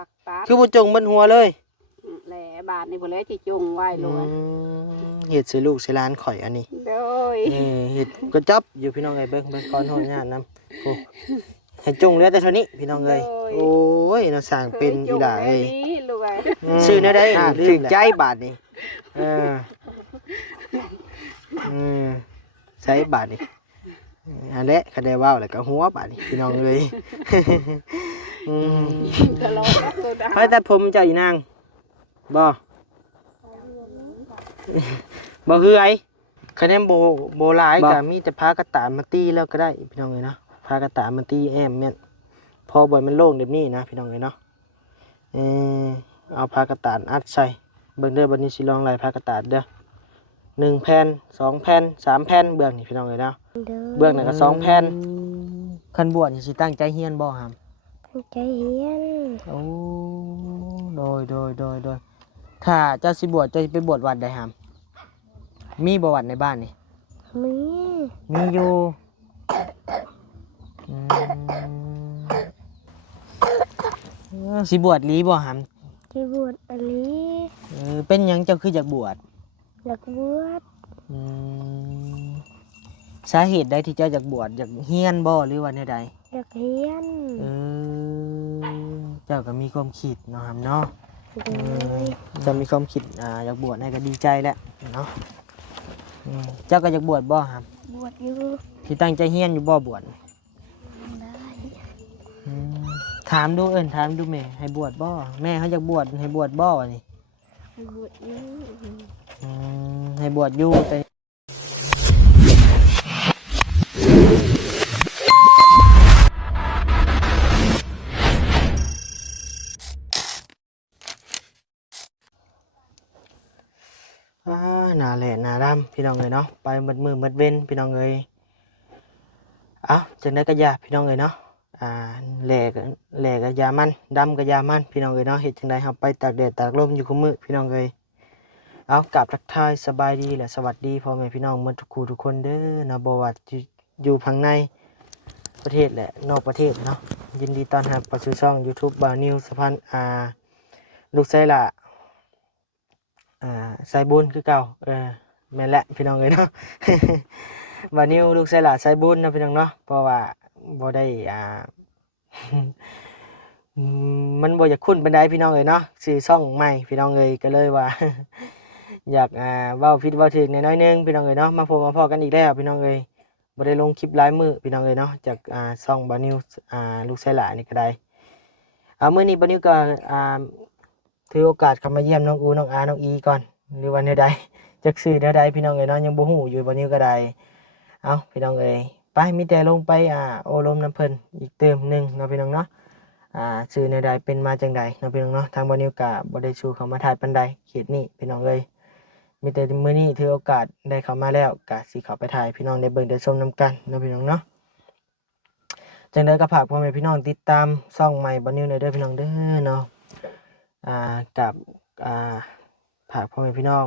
ลักตัดคือบ่จงบนหัวเลยแหละบาทนี่บ่แล้วสิจงไว้โลดเฮ็ดใส่ลูกใส่หลานข่อยอันนี้โดยเฮ็ดกระจับอยู่พี่น้องเอ้ยเบิ่งก่อนโหดญาตินำโอ้ให้จงเหลือแต่เท่านี้พี่น้องเอ้ยโอ้ยน่าสร้างเป็นอีหล่าเอ้ยซื้อแนวใดถึงใจบาทนี่ใช้บาทนี่อันเละคันได้ว้าวแล้วก็หัวบาทนี่พี่น้องเอ้ยไปตัดผมเจ้าอีนางบ่คือไอ้คะแนนโบหลายก็มีแต่พากระตามาตีแล้วก็ได้พี่น้องเอ้ยเนาะพากระตามาตีแอมแม่นพอบ่อยมันโล่งแบบนี้นะพี่น้องเอ้ยเนาะเอาพากระตาอัดใส่เบิ่งเด้อบัดนี้สิลองไล่พากระตาเด้อ1แผ่น2แผ่น3แผ่นเบื้องนี่พี่น้องเอ้ยเนาะเบื้องนั่นก็2แผ่นคันบวชนี่สิตั้งใจเฮียนบ่ครับ ใจเฮียนโอ้โดยถ้าเจ้าสิบวชจะไปบวชวัดใดครับมีบวชในบ้านนี่มีอยู่สิบวชลีบ่ครับจะบวชอะไรเป็นหยังเจ้าคืออยากบวชอยากบวชสาเหตุใดที่เจ้าอยากบวชอยากเฮียนบ่หรือว่าในใดอยากเฮียนเจ้าก็มีความคิดเนาะครับเนาะจะมีความคิดอยากบวชให้ก็ดีใจแล้วเนาะเจ้าก็อยากบวชบ่ครับบวชอยู่ที่ตั้งใจเฮียนอยู่บ่บวชได้ถามดูถามดูแม่ให้บวชบ่แม่เขาอยากบวชให้บวชบ่นี่ให้บวชอยู่ให้บวชอยู่แต่หนาแหละหนาดำพี่น้องเลยเนาะไปมืดมือมืดเว้นพี่น้องเลยจังได้ก็ยาพี่น้องเลยเนาะแหลกยามันดำก็ยามันพี่น้องเลยเนาะเห็ดจังได้ครับไปตากแดดตากลมอยู่คุมือพี่น้องเลยกราบทักทายสบายดีและสวัสดีพ่อแม่พี่น้องเมื่อทุกคนเด้อนะบวชอยู่ภายในประเทศและนอกประเทศเนาะยินดีต้อนรับเข้าสู่ช่อง YouTube บานิวสะพานลูกไส้ละสายบุญคือเก่าแม่นแหละพี่น้องเลยเนาะ วันนี้ลูกไส้ละสายบุญนะพี่น้องเนาะเพราะว่าบ่ได้มันบ่อยากคุ้นปานใดพี่น้องเลยเนาะชื่อช่องใหม่พี่น้องเลยก็เลยว่า อยากเว้าผิดเว้าถูกน้อยนึงพี่น้องเลยเนาะมาพบมาพอกันอีกแล้วพี่น้องเลยบ่ได้ลงคลิปหลายมื้อพี่น้องเลยเนาะจากช่องบานิวลูกไส้ละนี่ก็ได้มื้อนี้บานิวก็ถือโอกาสเข้ามาเยี่ยมน้องอูน้องอาน้องอีก่อนหรือว่าแนวใดจักซื้อแนวใดพี่น้องเอ้ยเนาะยังบ่ฮู้อยู่บ่นิ้วก็ได้พี่น้องเอ้ยไปมีแต่ลงไปโอลมน้ำเพิ่นอีกเติมนึงเนาะพี่น้องเนาะซื้อแนวใดเป็นมาจังใดเนาะพี่น้องเนาะทางบ่นิ้วก็บ่ได้ชูเข้ามาถ่ายปานใดเขตนี้พี่น้องเอ้ยมีแต่มื้อนี้ถือโอกาสได้เข้ามาแล้วก็สิเข้าไปถ่ายพี่น้องได้เบิ่งได้ชมนํกันเนาะพี่น้องเนาะจังได๋ก็ฝากพ่อแม่พี่น้องติดตามช่องใหม่บ่นิ้วหน่อยเด้อพี่น้องเด้อเนาะกับฝากพ่อแม่พี่น้อง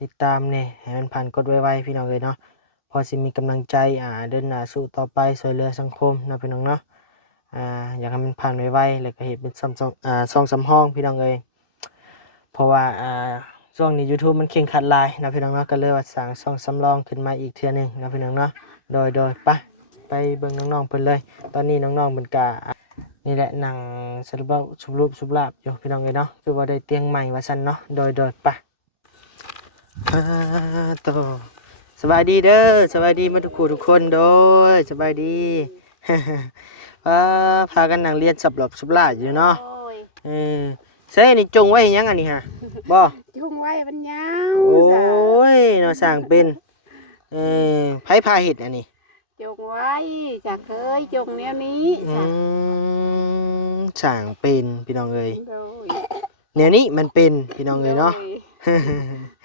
ติดตามเนี่ยให้มันผ่านกดไวๆพี่น้องเลยเนาะพอสิมีกำลังใจเดินหน้าสู้ต่อไปช่วยเหลือสังคมนะพี่น้องเนาะอยากให้มันผ่านไวๆแล้วก็เห็นเป็น2-3ห้องพี่น้องเลยเพราะว่าช่วงนี้ YouTube มันเข่งขัดลายนะพี่น้องเนาะก็เลยว่าสั่งช่องสำรองขึ้นมาอีกเทื่อนึงนะพี่น้องเนาะโดยไปเบิ่งน้องๆเพิ่นเลยตอนนี้น้องๆเพิ่นก็นี่แหละนั่งสรุปสุบลาบอยู่พี่น้องเลยเนาะคือว่าได้เตียงใหม่ว่าซั่นเนาะโดยไปโตสบายดีเด้อสบายดีมาทุกคนโดยสบายดี พากันนั่งเรียนสุบลาบอยู่เนาะใช่นี่จงไว้ยังอันนี้ฮะบ่จงไว้มันยาโวอ้ยเนาะสร้างเป็นไผพาเฮ็ดอันนี้จงไว้จะเคยจงแนวนี้สร้างเป็นพี่น้องเอ้ยแนวนี้มันเป็นพี่น้องเอ้ยเนาะ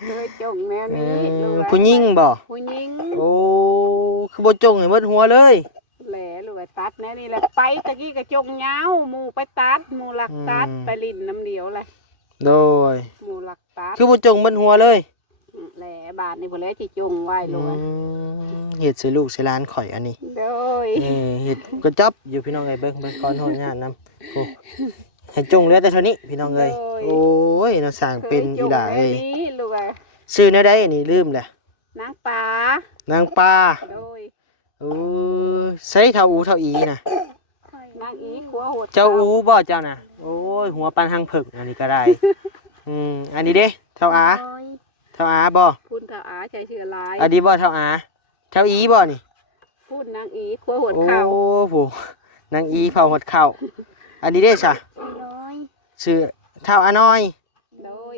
เคยจงแนวนี้ผู้หญิงบ่ผู้หญิงโอ้คือบ่จงให้หมดหัวเลยแหละลูกตัดแนวนี้แหละไปตะกี้ก็จงยาวหมู่ไปตัดหมู่หลักตัดไปลิ้นน้ำเดียวเลยโดยหมู่หลักตัดคือบ่จงหมดหัวเลยแหละบาทนี่บ่แล้วสิจงไว้ลูกเฮ็ดใส่ลูกใส่หลานข่อยอันนี้โดยเฮ็ดกระจับอยู่พี่น้องเอ้ยเบิ่งก่อนโหดญาตินำโอ้ ให้จงเหลือแต่เท่านี้พี่น้องเอ้ยโอ้ยน่าสร้างเป็นอีหล่าเอ้ย เคยจงแม่นี้ลูกอะ ชื่อแนวใดนี่ลืมแหละ นางป่าน างปลา โดย เออใส่เท่าอูเท่าอีน่ะ นางอีขัวโหด เจ้าอูบ่เจ้าน่ะโอ้ยหัวปานหางผึ่งอันนี้ก็ได้ อันนี้เด้เท่าอา น้อย เท่าอาบ่ พุ่นเถาอาใจเชื่อลาย อันนี้บ่เท่าอาเท่าอีบ่นี่ พุ่นนางอีขัวโหด โอ้ เข่า โหนางอีเผาหดเข่าอันนี้เด้ซะ น้อย ชื่อเท่าอาน้อย โดย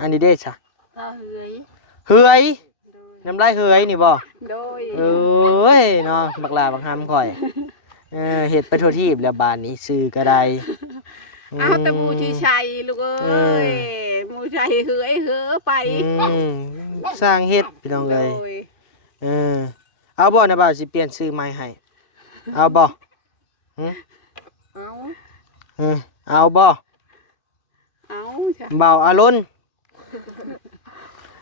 อันนี้เด้ซะ ก็เหือย เฮือยน้ำลายเฮือยนี่บ่ โดย เอ้ยเนาะบักลาบักหำข่อยเฮ็ดไปทั่วทีบแล้วบานนี้ซื้อก็ได้ เอาแต่มูชีชัยลูกเอ้ยมูชัยเหือยเหอไป สร้างเฮ็ดพี่น้อง โด เลย ย เอาบ่นะบ่าวสิเปลี่ยนชื่อใหม่ให้เอาบ่ เอา เอาบ่ เอาจ้ะ บ่าวอารน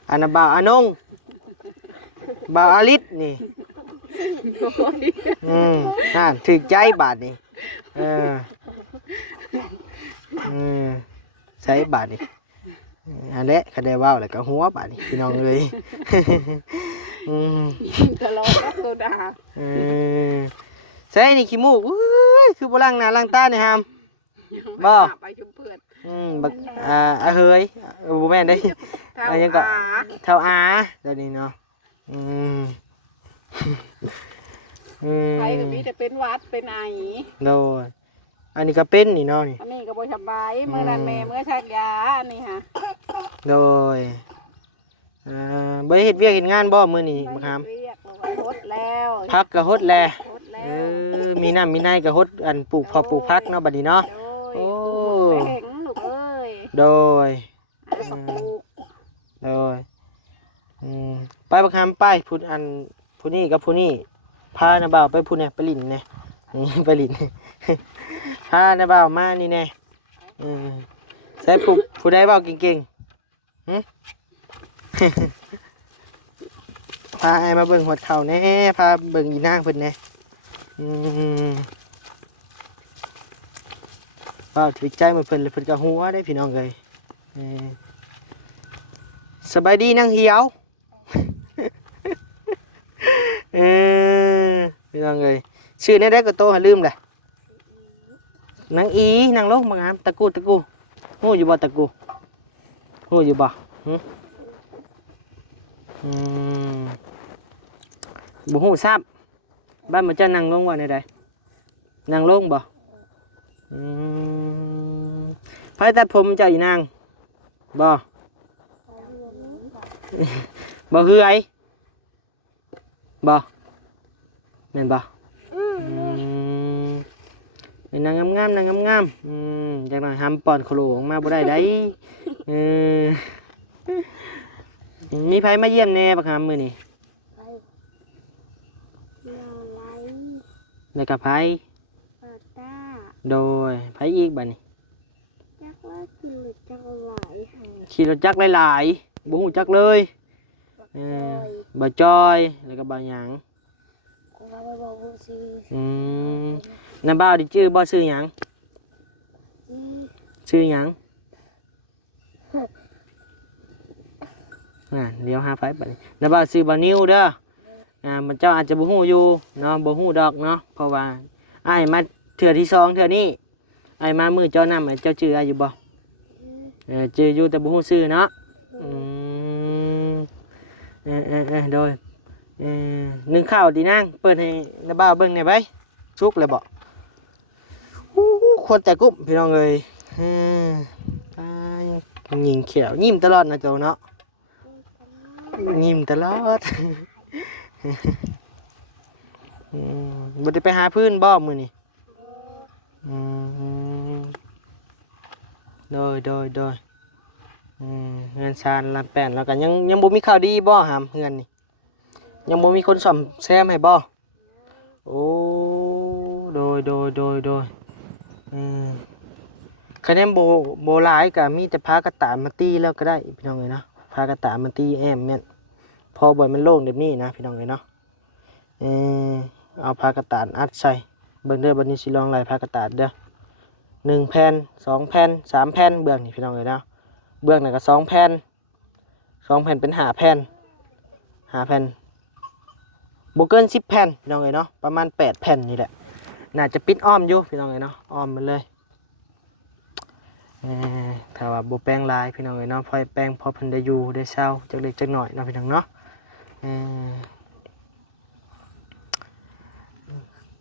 อันน่ะบ่าวอานงบ่าวอาลิศนี่ โดย นั่นถึกใจบาทนี่ใช้บาทนี่อันเละคะแนนว่าวแล้วก็หัวบาทนี่พี่น้องเลย ตลอดโซดา ใช่นี่ขี้มูกคือบ่ล้างหน้าล้างตาเนี่ยฮาม บ่ ไปชุมเพื่อน บักเฮยบ่แม่นเด้ เท่า อันยังก็ อา เท่าอาเดี๋ยวนี้เนาะใครก็มีแต่เป็นหวัดเป็นไอ โดยอันนี้ก็เป็นนี่เนาะนี่ อันนี้ก็บ่สบายเมื่อนั้นแม่เมื่อชักยาอันนี้ฮะ โดยบ่ได้เฮ็ดเวียกเฮ็ดงานบ่มื้อนี้บักหาม เรียกว่าหดแล้ว พักก็ฮดแล หดแล้ เอ ว มีน้ำมีในก็ฮดอันปลูกพอปลูกพักเนาะบัดนี้เนาะ โดย โอ้ แข็งลูกเอ้ย โดย อาสปูก โดยไปบักหามไปพูดอันผู้นี้กับผู้นี้พานาบ่าวไปผู้เนี่ยไปลิ้นเนี่ยไปลิ้น พานาบ่าวมานี่แน่ใส่ผู้ใดเว้าเก่งๆหึ พาไอ้มาเบิ่งหัวเข่าแน่พาเบิ่งอีนางเพิ่นแน่ว้าวถือใจมาเพิ่นเลยเพิ่นก็หัวได้พี่น้องเอ้ยสบายดีนางเหี่ยว พี่น้องเอ้ยชื่อแน่ได้ก็โตหาลืมแหละนางอีนางลงมางามตะกูฮู้อยู่บ่ตะกูฮู้อยู่บ่บ่ฮู้ซ้ำบ้านมันจะนั่งลงว่าในใดนั่งลงบ่ไผตัดผมเจ้าอีนางบ่บ่คือไอบ่แม่นบ่เป็นนางงามๆนางงามๆจักหน่อยหำป้อนโคโลออกมาบ่ได้มีไผมาเยี่ยมแน่บักหามมื้อนี้ ไปนอนไหล แล้วก็ไผ ปาต้า โดยไผอีกบัดนี้ จักว่าคือจังหลายหาง ขี่รถจักรหลายๆบ่ฮู้จักเลยบ่จอยแล้วก็บ่หยัง ว่าไปบอกผู้ซื้อ น้าบ่าวดิชื่อบ่ชื่อหยัง ที่ ชื่อหยังเดี๋ยวหาไผบัดนี้น้าบ่าวชื่อบ่าวนิวเด้อมันเจ้าอาจจะบ่ฮู้อยู่เนาะบ่ฮู้ดอกเนาะเพราะว่าอ้ายมาเทื่อที่2เทื่อนี้อ้ายมามื้อเจ้านำเจ้าชื่ออ้ายอยู่บ่ชื่ออยู่แต่บ่ฮู้ชื่อเนาะโดยนึ่งข้าวดีนางเปิดให้น้าบ่าวเบิ่งหน่อยไปสุกเลยบ่คนแต่กุ้มพี่น้องเอ้ยยิงเขียวยิ้มตลอดนะเจ้าเนาะยิ้มตลอดบ่ได้ไปหาพื้นบ่มื้อนี้โดยเงินซานลำแป้นแล้วก็ยังบ่มีข่าวดีบ่หามเฮือนนี่ยังบ่มีคนซ่อมแซมให้บ่โอ้โดยคะแนนโบหลายก็มีแต่พากระตายมาตีแล้วก็ได้พี่น้องเอ้ยเนาะพากระตายมาตีแอมแม่นพอบ่อยมันโล่งแบบนี้นะพี่น้องเอ้ยเนาะเอาพากระตายอัดใส่เบิ่งเด้อบัดนี้สิลองไล่พากระตายเด้อ 1แผ่น2แผ่น3แผ่นเบื้องนี่พี่น้องเอ้ยเนาะเบื้องนั่นก็2แผ่น2แผ่นเป็น5แผ่น5แผ่นบ่เกิน10แผ่นพี่น้องเอ้ยเนาะประมาณ8แผ่นนี่แหละน่าจะปิดอ้อมอยู่พี่น้องเอ้ยเนาะอ้อมมันเลยถ้าว่าบ่แป้งลายพี่น้องเอ้ยเนาะพอแป้งพอเพิ่นได้อยู่ได้เช้าจักเล็กจักน้อยเนาะพี่น้องเนาะ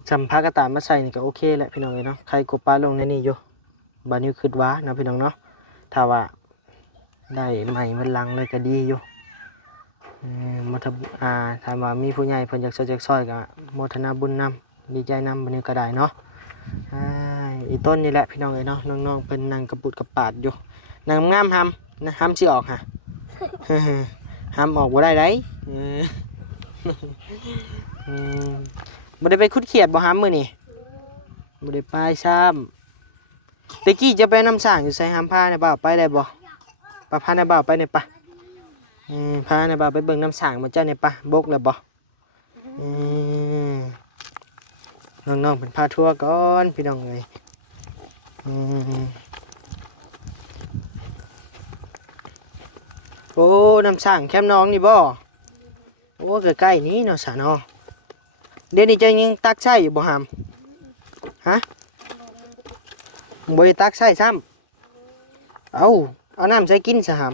จำผ้ากระต่ายมาใส่นี่ก็โอเคแหละพี่น้องเอ้ยเนาะใครกบปลาลงในนี่อยู่บานี้คิดว่านะพี่น้องเนาะถ้าว่าได้ใหม่มันลังเลยก็ดีอยู่มาทำถ้าว่ามีผู้ใหญ่เพิ่นอยากซอยก็โมทนาบุญนำดีใจนำบานี้ก็ได้เนาะอีต้นนี่แหละพี่น้องเอ้ยเนาะน้องๆเพิ่นนั่งกระปุดกระปาดอยู่นั่งงามหำนะหำสิออกฮะ หำออกบ่ได้บ่ได้ไปคุดเขียดบ่หำมื้อนี่บ่ได้ไปซ้ำตะกี้จะไปน้ำสร้างอยู่ไสหำพาในบ่าวไปได้บ่ปะพาในบ่าวไปเนี่ยปะพาในบ่าวไปเบิ่งน้ำสร้างมาเจ้าเนี่ยปะบกแล้วบ่น้องๆเป็นพาทัวร์ก่อนพี่น้องเอ้ยโอ้น้ำสร้างแคมป์น้องนี่บ่โอ้ใกล้ๆนี้เนาะสะเนาะเดี๋ยวนี้เจ้ายังตักใส่อยู่บ่หำฮะบ่ได้ตักใส่ซ้ำเอาน้ำใส่กินซะหำ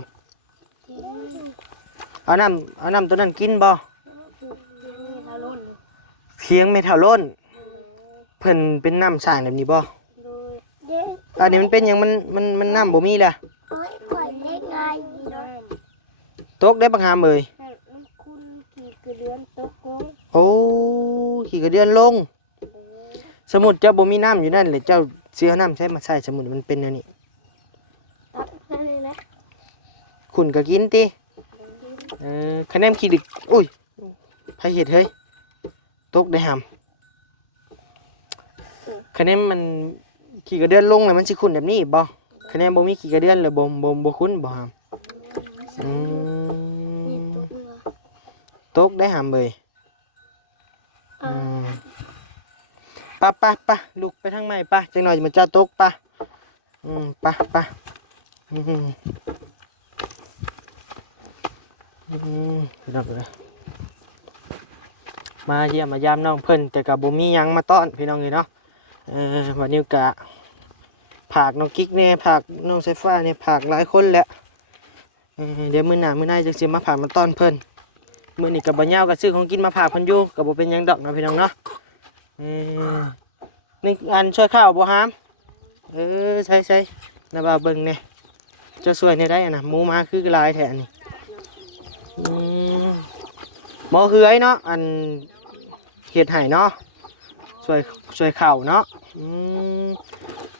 เอาน้ำตัวนั้นกินบ่เพียงเมทาโลนเพิ่นเป็นน้ำสร้างแบบนี้บ่อันนี้มันเป็นหยังมันน้ำบ่มีแหละตกได้บักหามเอ้ยโอ้ขี่กระเดือนลงสมุดเจ้าบ่มีน้ำอยู่นั่นเลยเจ้าเสียน้ำใช้มาใส่สมุดมันเป็นอันนี้ขุนก็กินติคะแนนขี้ดึกอุ้ยไผเฮ็ดเฮ้ยตกได้หำคะแนนมันขี่กระเดือนลงแล้วมันสิขุนแบบนี้บ่คะแนนบ่มีขี่กระเดือนเลยบ่ขุนบ่หำตกได้หำเลยปะลุกไปทางใหม่ปะจังหน่อยมันจะตกปะปะรับเลยมาเยี่ยมมายามน้องเพิ่นแต่กับบ่มีหยังมาต้อนพี่น้องเลยเนาะวันนี้กะผากน้องกิ๊กเนี่ยผากน้องไซฟ้าเนี่ยผากหลายคนแหละเดี๋ยวมื้อหน้าจะสิมาผากมาต้อนเพิ่นมื้อนี้กับบ่ยาวกับซื้อของกินมาผากเพิ่นอยู่กับบ่เป็นหยังดอกนะพี่น้องเนาะนี่อันช่วยข้าวบ่หามใช่นะบ่าวเบิ่งเนี่ยจะสวยเนี่ยได้นะหมูมาคือลายแท้นี่หมอเฮือยเนาะอันเฮ็ดให้เนาะสวยข้าวเนาะ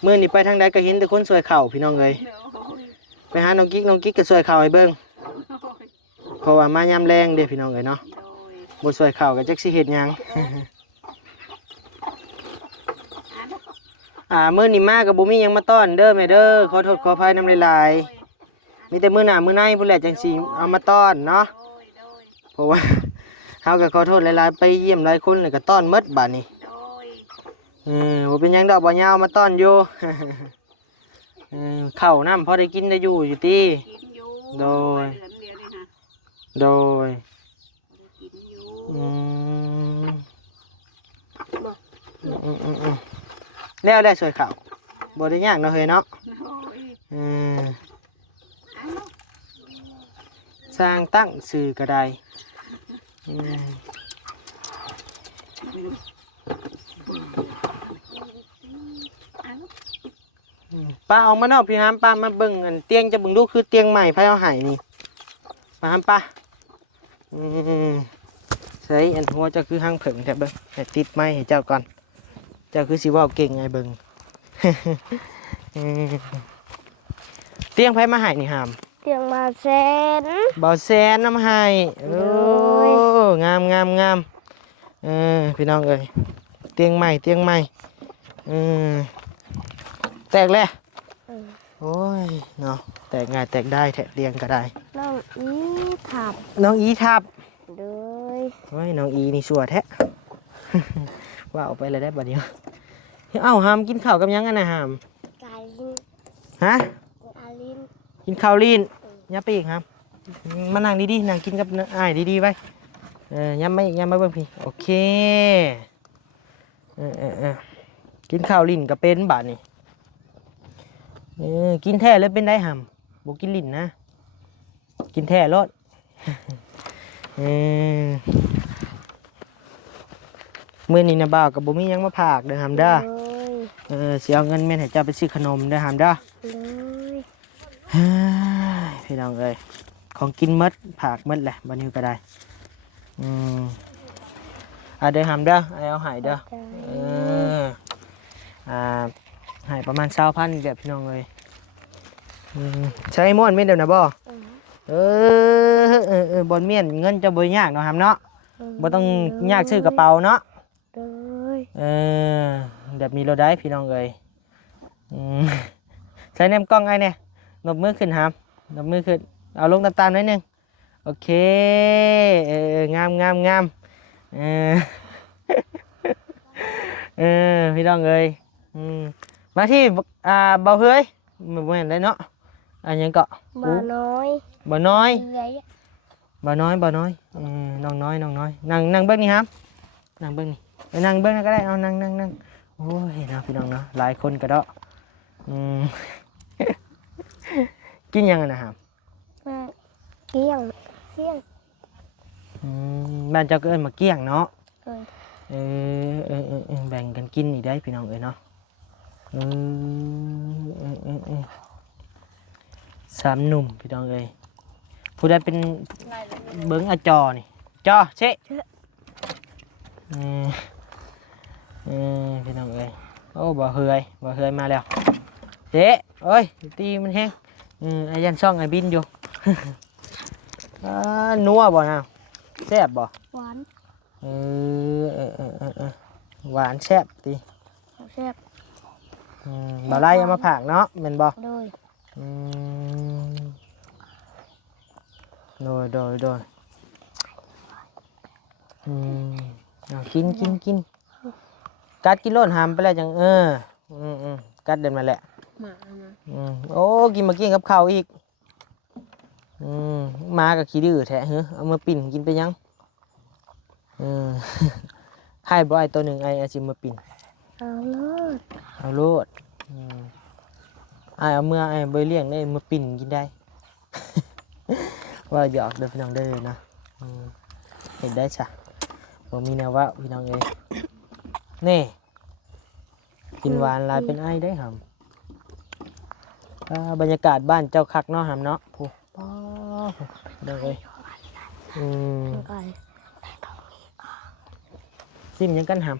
มื้อนี้ไปทางใดก็เห็นแต่คนสวยข้าวพี่น้องเอ้ยไปหาน้องกิ๊กก็สวยข้าวให้เบิ่งเพราะว่ามายามแรงเด้พี่น้องเอ้ยเนาะบ่สวยข้าวก็จักสิเฮ็ดหยังมื้อนี้มากับบ่มีหยังมาต้อนเด้อแม่เด้อขอโทษขออภัยนำหลายๆมีแต่มื้อหน้ามื้อในพุ่นแหละจังสิเอามาต้อนเนาะเพราะว่าเฮาก็ขอโทษหลายๆไปเยี่ยมหลายคนแล้วก็ต้อนหมดบัดนี้บ่เป็นหยังดอกบ่ยาวมาต้อนอยู่ ข้าวน้ำพอได้กินได้อยู่ติโดยแล้วได้สวยข้าวบ่ได้ยากเนาะเฮ้ยเนาะสร้างตั้งสื่อก็ได้ป้าออกมาเนาะพี่ฮามป้ามาเบิ่งอันเตียงจะเบิ่งดูคือเตียงใหม่ไผเอาให้นี่มาฮามป้าใส่อันหัวเจ้าคือหางเผิงแท้เบิ่งให้ติดไม้ให้เจ้าก่อนเจ้าคือสิเว้าเก่งไงเบิ่ง เตียงไผมาให้นี่หามเตียงมาแซนบ่แซนนำให้โอ้งามพี่น้องเอ้ยเตียงใหม่แตกแล้วโอ้ยเนาะแตกง่ายแตกได้แทะเตียงก็ได้น้องอีทับเลยโอ้ยน้องอีนี่สัวแท้ ว่าเอาไปเลยได้บัดเดียวเอ้าหามกินข้าวกับยังกันนะหาม ก ฮะ อาลิน กินข้าวลีนยับไปอีกครับมานั่งดีๆนั่งกินกับอ้ายดีๆไว้ยับไม่ยับมาเบิ่งพี่โอเคกินข้าวลีนก็เป็นบาดนี่กินแท้เลยเป็นได้หำบ่กินลีนนะกินแท้รสมื้อนี้นะบ่าวกับบ่มีหยังมาฝากเด้อหำเด้อ เลย สิเอาเงินแม่นให้เจ้าไปซื้อขนมเด้อหำเด้อ เลย เฮ้ยพี่น้องเอ้ยของกินหมดผากหมดแหละบันนี้ก็ได้เด้อหำเด้อเอาใหายเด้อ จ้า ใหายประมาณ20,000แบบพี่น้องเอ้ยใช้ม่วนเม็ดเดียวนะบ่บนเมียนเงินจะบ่ยากเนาะหำเนาะบ่ต้องยากซื้อกระเป๋าเนาะ เลย แบบนี้เราได้พี่น้องเอ้ยใช้แนมกล้องไอ้เนี่ยนบมือขึ้นหำนบมือขึ้นเอาลงตามๆนิดนึงโอเคงามพี่น้องเอ้ยมาที่เบาเฮ้ยเหมือนได้เนาะอันยังเกาะ บ่อน้อย บ่น้อย เลื้อย บ่น้อยน้องน้อยนั่งเบิ้งนี่ครับนั่งเบิ้งนี่นั่งเบิ้งก็ได้เอานั่งโอ้ยนะพี่น้องเนาะหลายคนก็เดาะกินยังไงนะครับ เกี้ยง บ้านเจ้าก็เอิ้นมาเกี้ยงเนาะ เลย แบ่งกันกินอีกได้พี่น้องเอ้ยเนาะสามหนุ่มพี่น้องเอ้ยผู้ใดเป็นเบิ้งจอนี่จอเชะพี่น้องเอ้ยโอ้บ่เฮยมาแล้วเจ๊เอ้ยตีมันแห้งไอ้ยันช่องไอ้บินอยู่ นัวบ่นะแซ่บบ่ หวาน หวานแซ่บตี แซ่บ บ่ไล่เอามาผากเนาะแม่นบ่ เลย โดยเอากินกัดกินโลดหามไปแล้วจังกัดเดินมาแหละ หมานะ โอ้กินมากินกับข้าวอีกมากับขี้ดื้อแท้เอามาปิ่นกินไปยังให้บ่ไอ้ตัวหนึ่งไอ้อาชิมาปิ่น เอาเลย เอาโลดไอ้เอาเมื่อไอ้ใบเลี้ยงได้มาปิ่นกินได้ ว่าหยอกเดินพี่น้องได้เลยนะเห็นได้จ้ะผมมีแนวว่าพี่น้องเอ้ยนี่กินหวานลายเป็นไอ้ได้หำบรรยากาศบ้านเจ้าคักเนาะหำเนาะผู้เด้อเลยไก่ ซิมยังกันหำ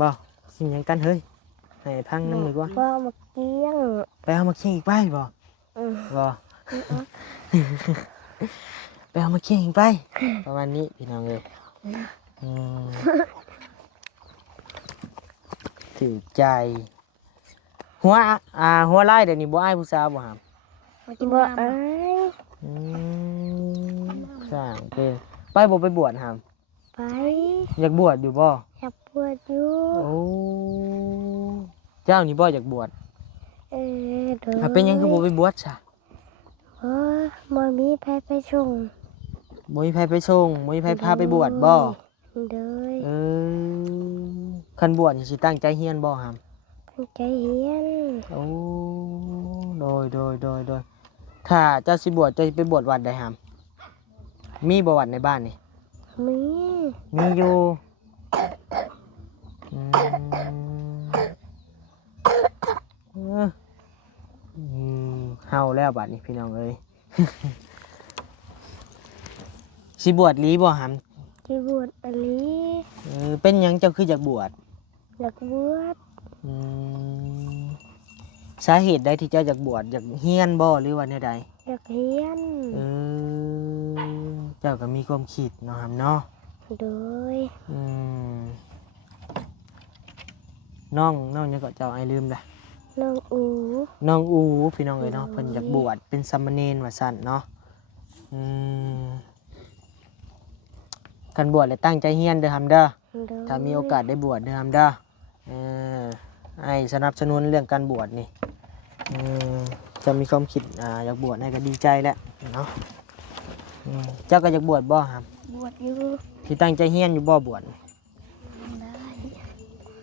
บ่ซิมยังกันเฮ้ยให้พังน้ำหนึ่งว่า ว่ามาเกี้ยง ไปเอามาเคี่ยงอีกไปบ่บ่ไปเอามาเคี่ยงอีกไปประมาณนี้พี่น้องเลยถือใจหัวไล่เดี๋ยวนี้บ่อ้ายผู้สาวบ่หาม มากินบ่ไอ้ สร้างเป็นไปบ่ไปบวชหาม ไป อยากบวชอยู่บ่ อยากปวดอยู่ โอ้เจ้านี่บ่อยากบวช เด้อ เป็นหยังคือบ่ไปบวชซะ บ่มีใครไปส่ง บ่มีไผไปส่งบ่มีไผพาไปบวชบ่ เด้อ คันบวชนี่สิตั้งใจเฮียนบ่หาม ตั้งใจเฮียน โอ้โดยถ้าเจ้าสิบวชเจ้าสิไปบวชวัดใดหามมีบ่วัดในบ้านนี่ มี มีอยู่เฮาแล้วบัดนี้พี่น้องเอ้ย สิบวชลีบ่หาม จะบวชอลี เป็นหยังเจ้าคืออยากบวช อยากบวช สาเหตุใดที่เจ้าอยากบวชอยากเฮียนบ่หรือว่าแนวใด อยากเฮียน เจ้าก็มีความคิดเนาะหามเนาะ โดย น้องยังก็เจ้าไอ้ลืมละ น้องอู น้องอูพี่น้องเอ้ยเนาะเพิ่นอยากบวชเป็นสามเณรว่าซั่นเนาะกันบวชแล้วตั้งใจเฮียนเด้อหำเด้อ โดย ถ้ามีโอกาสได้บวชเด้อหำเด้อไอ้สนับสนุนเรื่องการบวชนี่ อืมจะมีความคิดอยากบวชให้ก็ดีใจแล้วเนาะเจ้าก็อยากบวชบ่ครับ บวชอยู่ ที่ตั้งใจเฮียนอยู่บ่บวช ได้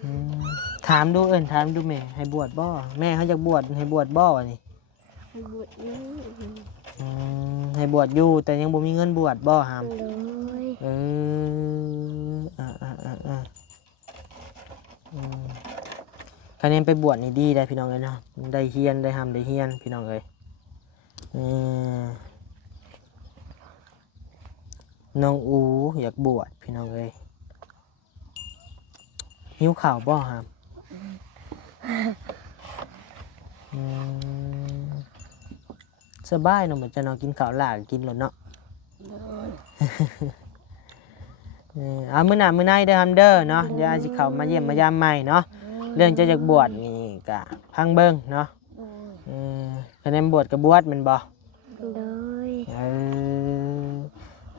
อืมถามดูถามดูแม่ให้บวชบ่แม่เขาอยากบวชให้บวชบ่นี่ บวชอยู่ ให้บวชอยู่แต่ยังบ่มีเงินบวชบ่ครับ เลย เอคะแนนไปบวชนี่ดีได้พี่น้องเลยเนาะได้เฮียนได้ทำได้เฮียนพี่น้องเลยน้องอูอยากบวชพี่น้องเลยหิวข่าวบ่ครับสบายเนาะเหมือนจะนอนกินข้าวหลากกินหรอเนาะเอามื้อหน้ามื้อในเด้อฮัมเด้อเนาะเดี๋ยวอาจสิเข้ามาเยี่ยมมายามใหม่เนาะเรื่องจะอยากบวชนี่ก็พังเบิ่งเนาะคะแนนบวชกับบวชแม่นบ่ เลย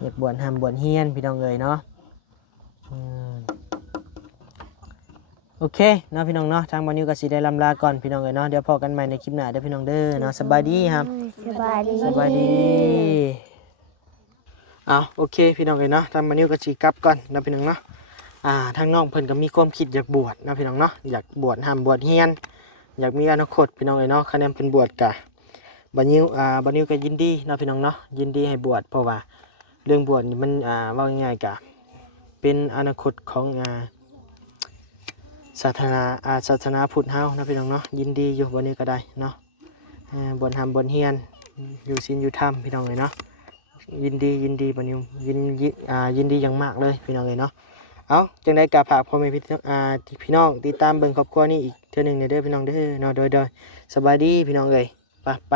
อยากบวชทำบวชเฮียนพี่น้องเอ๋ยเนาะโอเคเนาะพี่น้องเนาะทางบอนิวก็สิได้ลำลาก่อนพี่น้องเอ๋ยเนาะเดี๋ยวพอกันใหม่ในคลิปหน้าเด้อพี่น้องเด้อเนาะสบายดีครับ สบายดี สบายดีโอเคพี่น้องเอ๋ยเนาะทางบอนิวก็สิกลับก่อนนะพี่น้องเนาะทางน้องเพิ่นก็มีความคิดอยากบวชนะพี่น้องเนาะอยากบวชทำบวชเฮียนอยากมีอนาคตพี่น้องเอ๋ยเนาะคะแนนเพิ่นบวชกะบอนิวก็ยินดีนะพี่น้องเนาะยินดีให้บวชเพราะว่าเรื่องบวชนี่มันว่าง่ายๆกะเป็นอนาคตของศาสนาพุทธเฮานะพี่น้องเนาะยินดีอยู่วันนี้ก็ได้เนาะบวชทำบวชเฮียนอยู่ศีลอยู่ธรรมพี่น้องเลยเนาะยินดีบัดนี้ยินดีอย่างมากเลยพี่น้องเลยเนาะเอาจังได้กราบฝากพ่อแม่พี่น้องติดตามเบิ่งครอบครัวนี้อีกเทื่อนึงเด้อพี่น้องเด้อเนาะโดยสบายดีพี่น้องเอ้ยไป